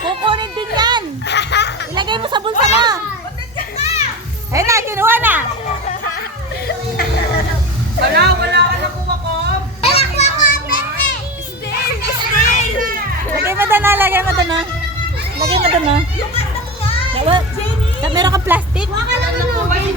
Kukunin din yan. Ilagay mo sa bulsa mo. Eh na, kinuha na. Wala ka nakuha ko. Lagay mo doon na, lagay mo doon na. Lagay mo doon na. Meron kang plastic? Hindi